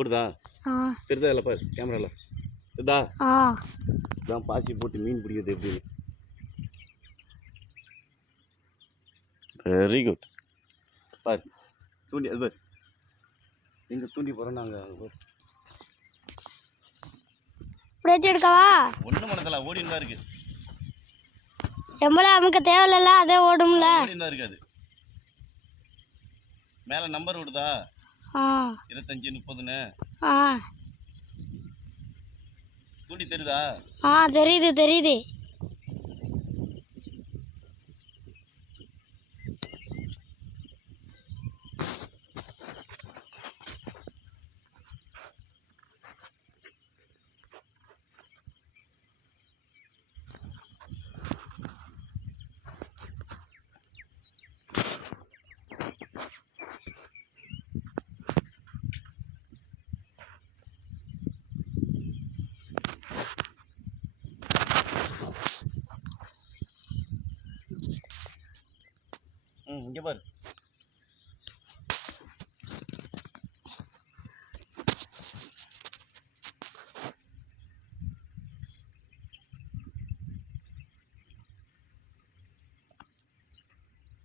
ஓடுதா? தெரியுதா இல்லை பாரு கேமராவில் தெரியுதா? இதான் பாசி போட்டு மீன் பிடிக்கிறது எப்படின்னு. Very good. பாரு தூண்டி அது பாரு எங்கே தூண்டி போகிறோம் நாங்கள். எடுக்கவா? ஒன்றும் மனதில்ல ஓடின்னு தான் இருக்கு. எம்பளை அமுக்க தேவையில்ல, அதே ஓடும்ல. ஓடின்னு தான் இருக்காது. மேலே நம்பர் விடுதா? 25 30ன்னு. தூண்டி தெரியுதா? தெரியுது தெரியுது. இங்கே பாரு.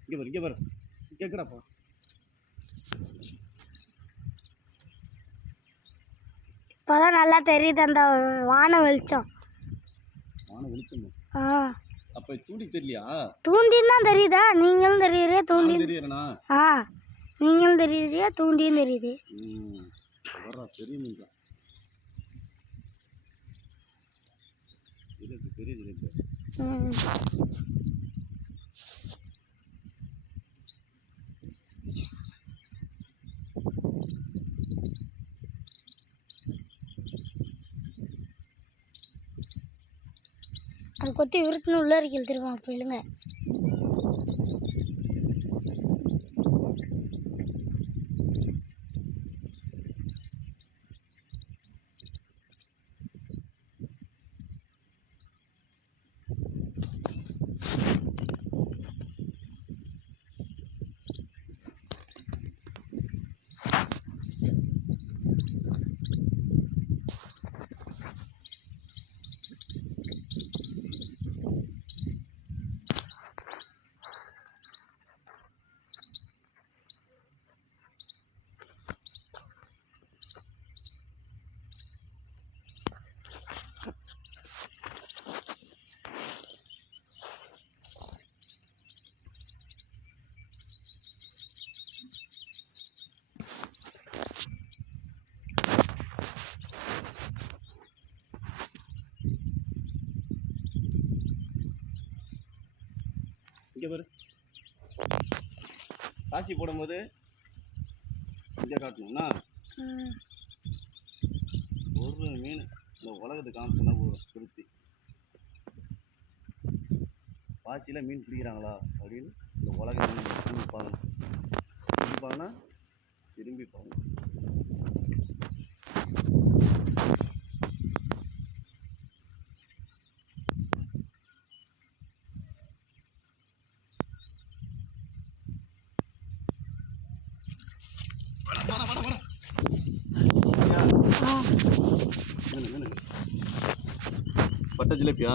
இங்கே பாரு கேட்குறாப்பா. இப்போதான் நல்லா தெரியுது அந்த வான வெளிச்சம். அப்போ தூண்டி தெரியலையா? தூண்டின்னு தான் தெரியுதா? நீங்களும் தெரியுறியா? தூண்டி தெரியறனா? நீங்களும் தெரியுறியா? தூண்டியும் தெரியுது. பெரிய மீன் தான். தெரியுது. அது கொத்தி விருட்டுன்னு உள்ள இருக்கீங்க திரும்ப அப்போ இல்லைங்க. இங்கே பாரு. பாசி போடும்போது இங்கே காட்டணும்னா ஒரு மீன் இந்த உலகத்துக்கு காமிச்சோன்னா திருச்சி பாசியில் மீன் பிடிக்கிறாங்களா அப்படின்னு இந்த உலக மீன் திரும்பி பார்க்கணும். திரும்பி பார்க்கணும். பட்ட ஜிலேபியா?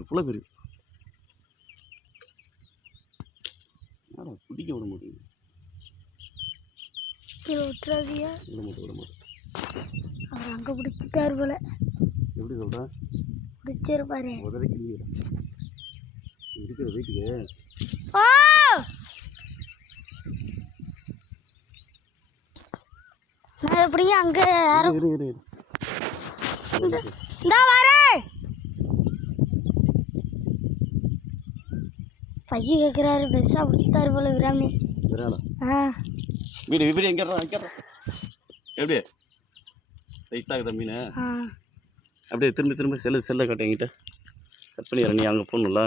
எவ்வளோ பெரிய பிடிக்க விட மாட்டேங்குது. விட மாட்டேன். அவர் அங்கே பிடிச்சிட்டாரு போல. எப்படி சொல்ற? பிடிச்சிருப்பாரு. உதவிக்கு இருக்கிற வீட்டுக்கு நான் எப்படியும் அங்கே யாரும் இந்த வர பையன் கேட்குறாரு. பெருசாக பிடிச்சிட்டாரு போல விராமி. வீடு வீடு எங்கே எப்படி சைஸாகுதா மீன்? அப்படியே திரும்ப செல்லை கட்ட என்கிட்ட கட் பண்ணிடுறேன். நீ அங்கே போகணும்ல.